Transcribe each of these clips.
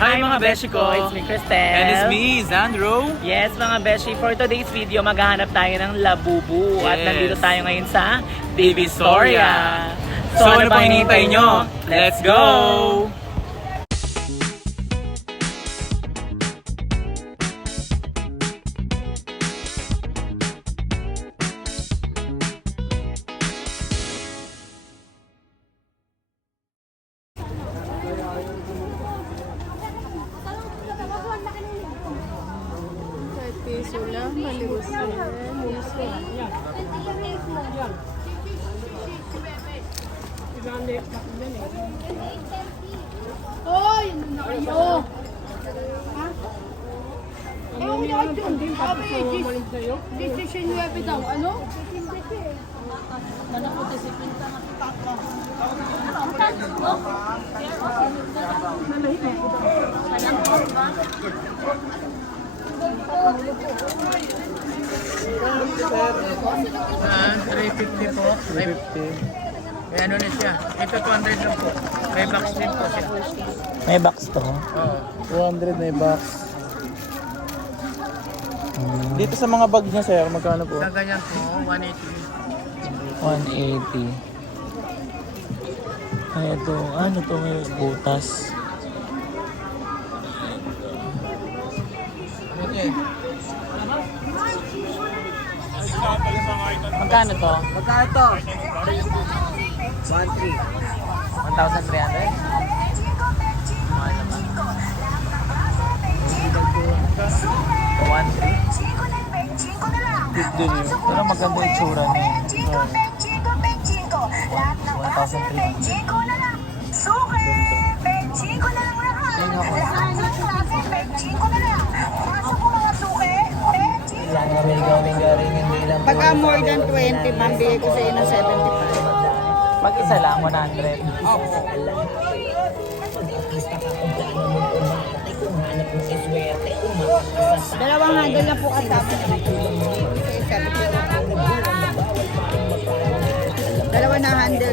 Hi mga beshi ko! It's me, Cristel. And it's me, Zandro. Yes, mga beshi, for today's video, maghahanap tayo ng labubu. At Yes. nandito tayo ngayon sa Divisoria. Divisoria. So, ano pang hinihintay nyo? Let's go! Piso lang, maliwas na. Hoy! Na kayo! Ha? Eh, ulit yun. Sabi, decision 9 daw. Ano? Ah, 350 po. 350. May ano na siya. Ito 200 lang po. May box din po siya. May box to. Oo. 200 na yung box. Dito sa mga bag niya, sir, magkano po? Sa ganyan po, 180. 180. Ay, ito. Ano to? May butas. Magkano to? Magkano to? 1.3. 1,300? Mahal naman. 1,300? Cute din yun. Pero maganda yung tsura niya. Oh. 1,300. Pagka more than 20, ma'am, bigay ko sa iyo ng 75. Pag isa lang, 100. Dalawang handle na po kasama. 75. Dalawa na handle.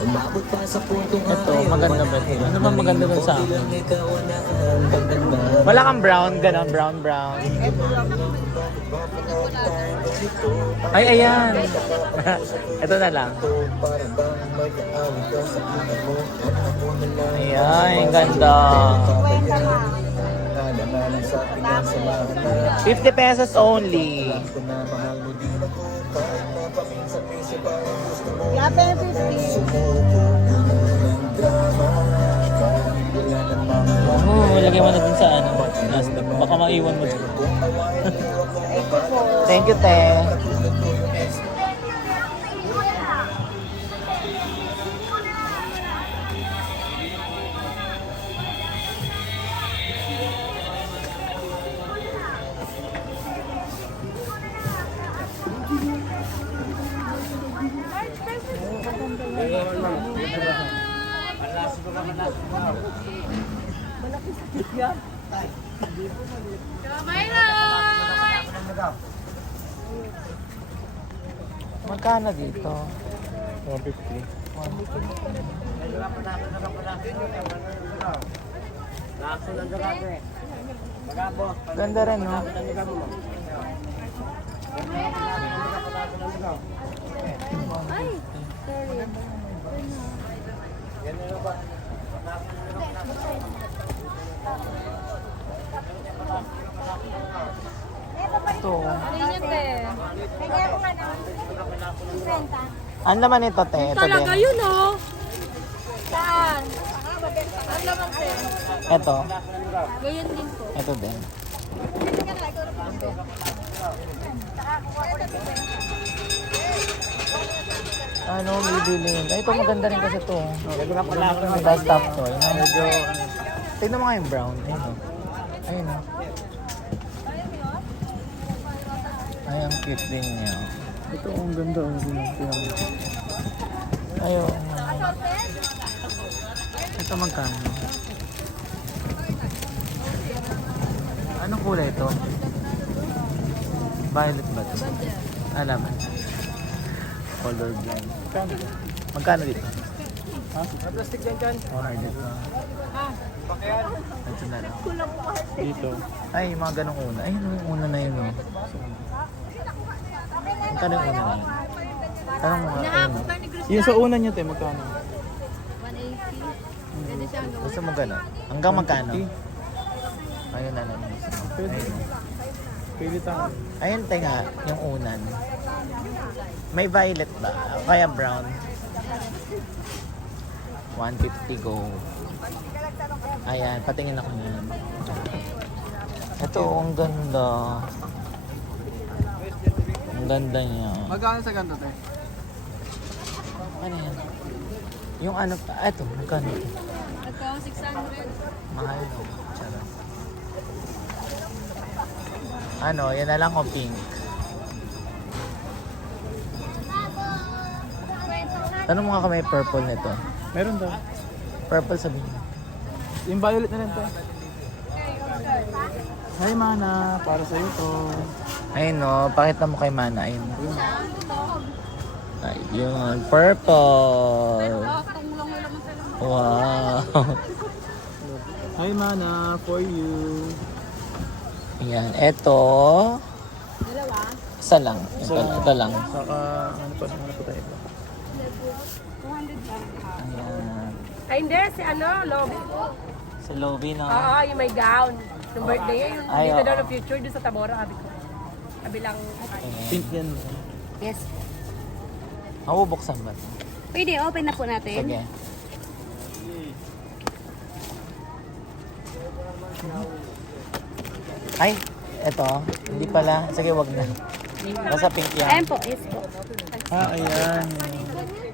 Ito, maganda ba ito? Ano ba maganda dun sa akin? Wala kang brown, gano'n, brown, brown. Ay, ayan. ito na lang. Ayan, ang ganda. 50 pesos only. Yape 50. Oo, lagay mo na dun sa ano. Baka maiwan mo. Thank you, te. Magkano dito? 150. Ganda rin, no? Ito. Ano naman ito, te? Ito Talaga din. yun, oh. Saan? Ang laman, sir. Ito. Ganyan din po. Ito din. Ano, bibilin. Ay, ito maganda rin kasi ito. Tapos top toy. Na medyo... Tignan mo nga yung brown. Ayun o. Ayun o. Ay, ang cute din niya. Ito ang ganda. Ang ganda. Ayun. Ito magkano? Anong kulay ito? Violet ba ito? Alaman. Color blend. Magkano dito? Ha? Plastic dyan dyan. Honor dito. Ito na lang. Dito. Ay, yung mga ganong una. Ay, yung una na yun, oh. Magkano yung una na yun? Tanong mo nga. Yung sa una niya, te, magkano? Gusto mo gano'n? Hanggang magkano? Ayun na lang. Ayun. Pili tayo. Ayun, tenga, yung unan. May violet ba? O Kaya brown. 150 go. Ayan, patingin ako niyan. Ito, ang ganda. Ang ganda niya. Magkano sa ganito, te? Ano yan? Yung ano pa, ah, ito, magkano ito? Ito, 600. Mahal no? Charot. Ano, yan na lang o pink? Tanong mo nga kung may purple nito. Meron daw. Purple sabihin mo. Yung violet na lang, te. Hi, Mana. Para sa'yo to. Ayun no, pakita mo kay Mana. Ayun. Ayun, purple. Wow. Hi, Mana. For you. Yan, eto. Isa lang. Ito, ito lang. Saka, ano pa, ano pa tayo? Ayan. Ay, hindi. Si ano, Love. Sa lobby na. Oo, yung may gown. Yung birthday niya, yung Ay, dito oo. daw future, doon sa Tabora, sabi ko. Sabi lang, Pink yan. Yes. Mabubuksan ba? ito? Pwede, open na po natin. Sige. Ay, eto. Hindi pala. Sige, wag na. Basta pink yan. Ayan po, yes po. Ah, ayan.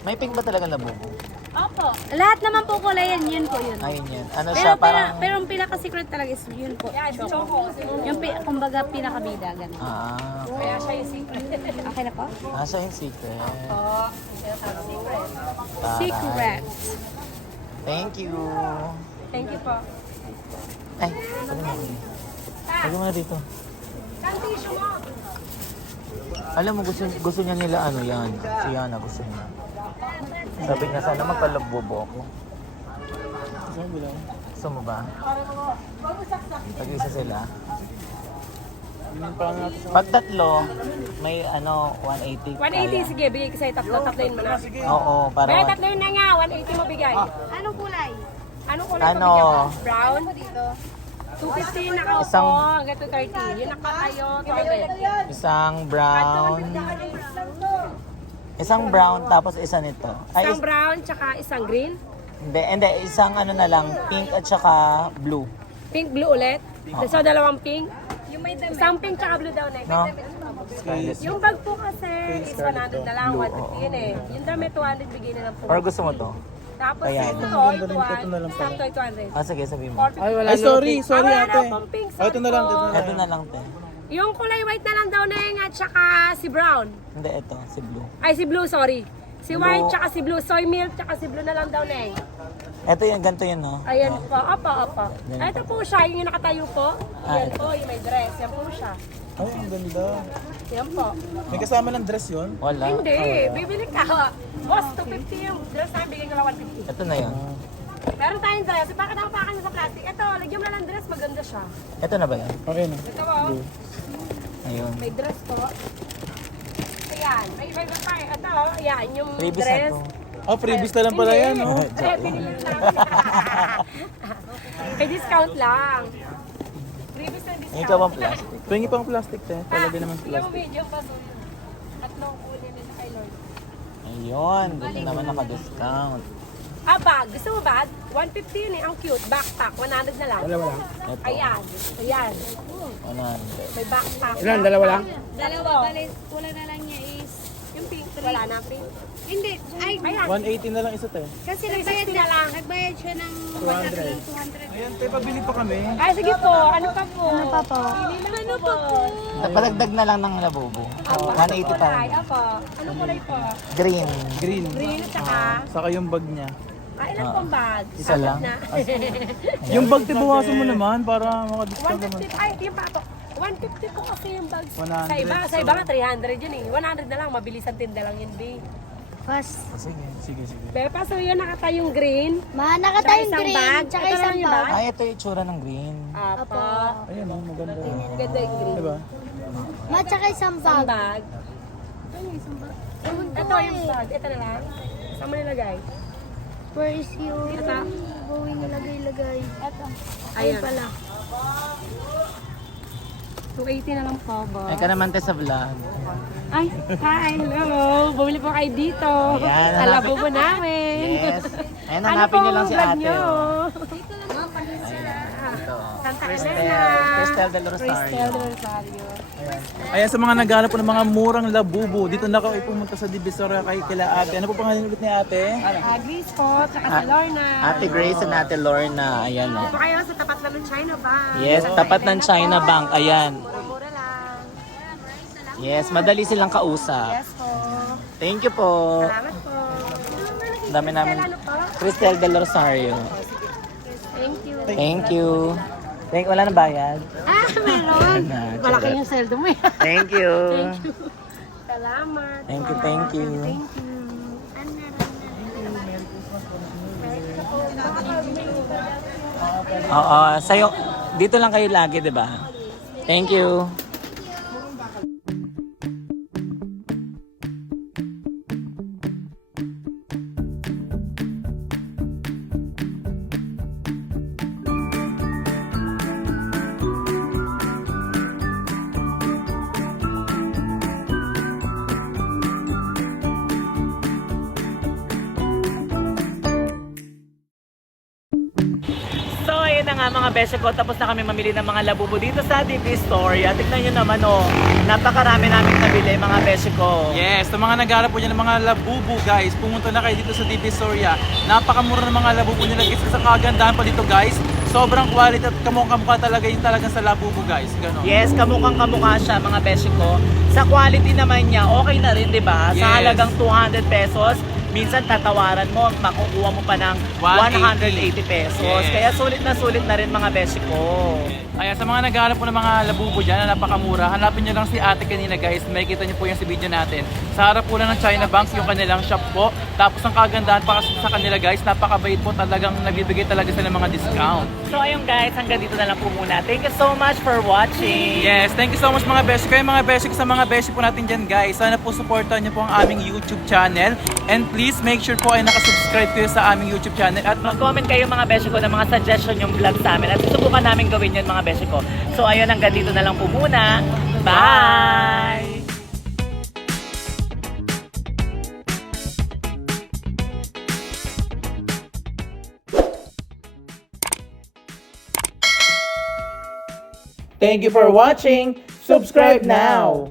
May pink ba talaga labubo? Opo. Lahat naman po kulay yan, yun po yun. Ayun yan. Ano Pero, siya, pero, parang... pero ang pinaka-secret talaga is yun po. Choco. Yung, pi- kumbaga, pinakabida, ganun. Ah, kaya siya yung secret. Okay na po? nasa yung secret. Oo, sinasabi secret. Taray. Secret. Thank you. Thank you po. Ay, sabi mo. Sabi mo na dito. Alam mo, gusto, gusto niya nila ano yan. Si Yana gusto niya. Sabi niya, sana magpalabobo ako. Sabi lang. Gusto mo ba? Pag-isa sila. Yun. Pag tatlo, may ano, 180. 180, kaya. sige, bigay ko sa'yo tatlo, tatloin mo na. Oo, para... Kaya tatloin na nga, 180 mo bigay. Anong kulay? Anong kulay Ano? ano? mo? Brown? 250 nakaupo, Isang- hanggang 230. Yun nakatayo, 200. Isang brown. Isang brown, tapos isa nito. Ay, Isang is- brown, tsaka isang green. hindi, hindi, isang ano na lang, pink at saka blue. Pink, blue ulit. So, dalawang pink. Isang pink tsaka blue daw na. No? Scarlet. Yung bag po kasi is 100 na lang, 150 yun eh. Yung damit 200 bigay na lang po. Or gusto mo to? Tapos Ayan. ito, ito, lang isang to 200. Ah, sige, sabi mo. 450. Ay, wala Ay, sorry, sorry Ah, wala ate. na akong pink, Oh, ito na lang, ito na Ito na lang, te. Yung kulay white na lang daw na yung at saka si brown. Hindi, ito, si blue. Ay, si blue, sorry. Si Blue. white tsaka si blue. Soy milk tsaka si blue na lang daw na Ito yung, ganito yun, no? Ayan po, opo, opo. Yan. Ito po siya, yung nakatayo po. Ah, Yan ito. po, yung may dress. Yan po siya. Ay, ang ganda. Yan po. May kasama ng dress yun? Wala. Hindi, bibili ka. Boss, 250 yung dress namin, bigyan ko lang 150. Ito na yun. Meron tayong dress. Bakit ako pakan sa plastic? Ito, lagyan mo na lang dress, maganda siya. Ito na ba yan? Okay na. Ito oh, Ayun. may dress po. Ayan, may iba iba pa. eh. Ito, oh, ayan, yung Freebies na dress. to. Oh, freebies na lang pala Hindi. yan, no? Eh, binili lang. May discount lang. Freebies na discount. Ikaw bang plastic? Pengi pang plastic, te. Talaga naman Yung plastic. medium pa doon. Tatlong kulay nila kay Lord. Ayun, dito naman naka-discount. Ah, bag. Gusto mo bag? 150 yun eh. Ang cute. Backpack. 100 na lang. Wala, wala. Ito, Ayan. Ayan. 100. May backpack. Ilan? Dalawa lang? Dalawa, bali, kulay na lang niya is Yung pink. Wala na, free. Hindi, ay, 180 na lang isa te. kasi nagbayad na lang. Nagbayad siya ng 200. 200. Ayan te, pabili pa kami. Ay, sige po. Ano pa po? Ano pa po? Ano pa po? Padagdag na lang ng labubo. 180 pa Ay, apo. Ano kulay po? Green. Green. Green at saka. Saka yung bag niya. Ah, ilan pong bag? Isa lang. Na. Yung bag te, bawasan mo naman para makadiscount naman. 150. Ay, yung pa po. 150 po kasi yung bag. 100, Sa iba, sa iba nga 300 yun eh. 100 na lang, mabilis ang tinda lang yun, B. Pas. Sige, sige, sige. Pepa, so yun nakata yung green. Ma, nakatayong isang green. bag. Tsaka Ito isang lang yung bag. bag. Ay, ito yung itsura ng green. Apo. Ayan oh, maganda. Ganda yung green. Diba? Ma, tsaka isang Isang bag. bag. Ito yung bag. Ito na lang. Saan mo nilagay? Where is yung Ito. going nilagay-lagay? Ito. Ay Ayan. pala. 280 na lang po, boss. Ay ka naman te sa vlog. Ay, hi, hello. Bumili po kayo dito. Ayan, Sa hanapin- labo po namin. Yes. Ayan, Ano hanapin niyo lang si ate. oh. Santa Cristel. Elena. Cristel del Cristel Rosario. del Rosario. Ayan sa mga naghanap po ng mga murang labubo, dito na kayo pumunta sa Divisoria kay kila ate. Ano po pangalan ulit ni ate? Agis po, tsaka si Lorna. Ate Grace and Ate Lorna. Ayan o. Po kayo sa tapat lang ng China ba? Yes, tapat ng China Bank. Ayan. Mura lang. Yes, madali silang kausap. Yes po. Thank you po. Salamat po. Ang Dami namin. Ano? Cristel del Rosario. Thank you. Thank you. Thank, wala na bayad? Ah, meron. Na, Malaki yung sweldo mo eh. Thank you. Salamat. Thank you, thank you. Oo, sa'yo, dito lang kayo lagi, di ba? Thank you. Na nga mga besyo ko. Tapos na kami mamili ng mga labubo dito sa DP Store. At tignan nyo naman, oh. Napakarami namin nabili mga besyo ko. Yes, sa mga naghanap po dyan ng mga labubo guys, pumunta na kayo dito sa Divisoria. Napakamura ng mga labubo nila guys. Sa kagandahan pa dito guys, sobrang quality at kamukha talaga yung talagang sa labubo guys. Ganon. Yes, kamukhang kamukha siya mga besyo ko. Sa quality naman niya, okay na rin, di ba? Sa Yes. halagang 200 pesos, minsan tatawaran mo, makukuha mo pa ng 180 pesos. Yes. Kaya sulit na sulit na rin mga besyo ko. Ayan, sa mga naghahanap po ng mga labubo dyan na napakamura, hanapin nyo lang si ate kanina guys. May kita nyo po yung sa video natin. Sa harap po lang ng China Banks, yung kanilang shop po. Tapos ang kagandahan pa kasi sa kanila guys, napakabait po talagang nagbibigay talaga sila ng mga discount. So ayun guys, hanggang dito na lang po muna. Thank you so much for watching. Yes, thank you so much mga beshi. Kayo mga beshi sa mga beshi po natin dyan guys. Sana po supportan nyo po ang aming YouTube channel. And please make sure po ay nakasubscribe kayo sa aming YouTube channel. At Mag-comment kayo mga beshi ko ng mga suggestion yung vlog sa amin at susubukan namin gawin yun mga beshi ko. So ayun, hanggang dito na lang po muna. Bye! thank you for watching. Subscribe now!